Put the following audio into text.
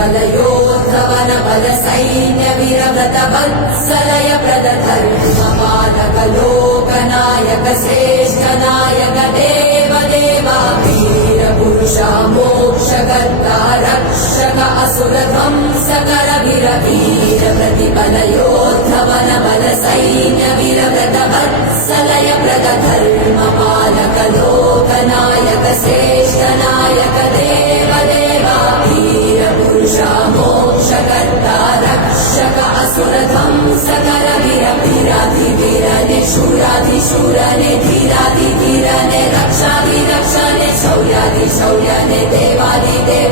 प्रतिफलयोद्धवन बल सैन्य वीरव्रत वत्सलय प्रद धर्म पालक लोकनायक श्रेष्ठ नायक देव देवा वीर पुरुषा मोक्षकर्ता रक्षक असुर ध्वंसकर वीर वीर प्रतिफलयोद्धवन बल सैन्य वीरव्रत वत्सलय प्रद धर्म पालक लोकनायक श्रेष्ठ नायक देव देवा वीर पुरुषा मोक्षकर्ता रक्षक असुर ध्वंसकर वीर वीराधिवीरने शूराधिशूरने धीराधिधीरने रक्षाधिरक्षणे शौर्याधिशौर्यने देवाधिदेव